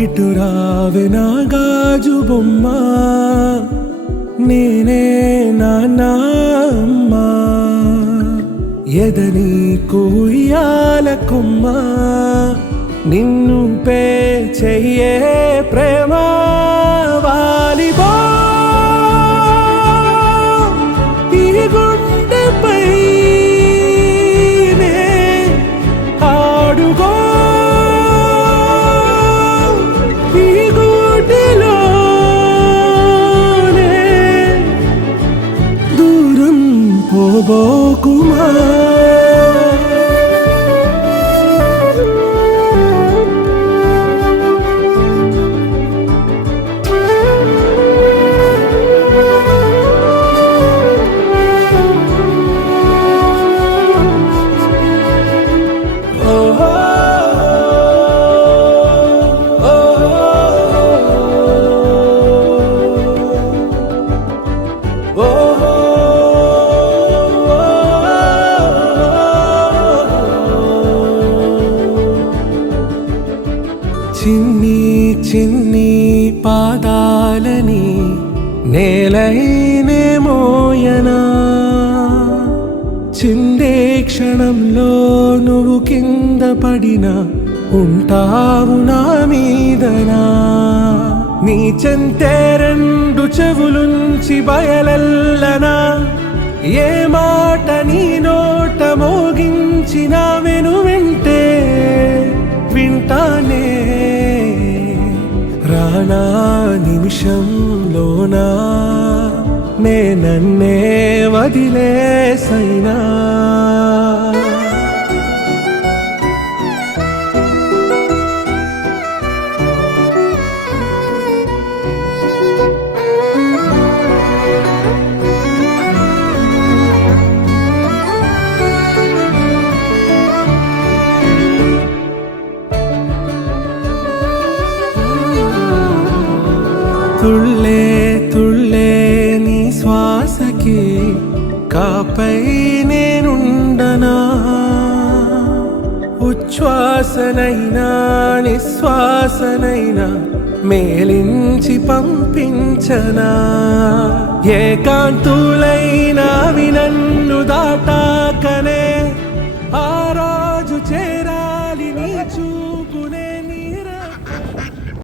ఇటు రావే నా గాజు బొమ్మ, నేనే నాన్న అమ్మా. ఎదని కూయాల కొమ్మ, నిన్ను పే చెయ్యే ప్రేమ. వాలిబో ఈ గుండెపై నే ఆడుగో, ఈ గుడిలోనే దూరం పోబోకుమా. చిన్ని చిన్ని పాదాలని నేలైనే మోయనా, చిందే క్షణంలో నువ్వు కింద పడినా ఉంటావు నా మీదనా. నీ చెంతే రెండు చెవులుంచి బయలెల్లనా, ఏ మాట నీ నోట మోగించిన వెను వింటే వింటానే. రానా నిమిషంలోనా నే నన్నే వదిలేసైనా. తుళ్ళే తుళ్ళే నీ శ్వాసకి కాపై నేనుండనా, ఉచ్ఛ్వాసనైనా నిశ్వాసనైనా మేలించి పంపించనా. ఏకాంతులైనా నన్ను దాటాకనే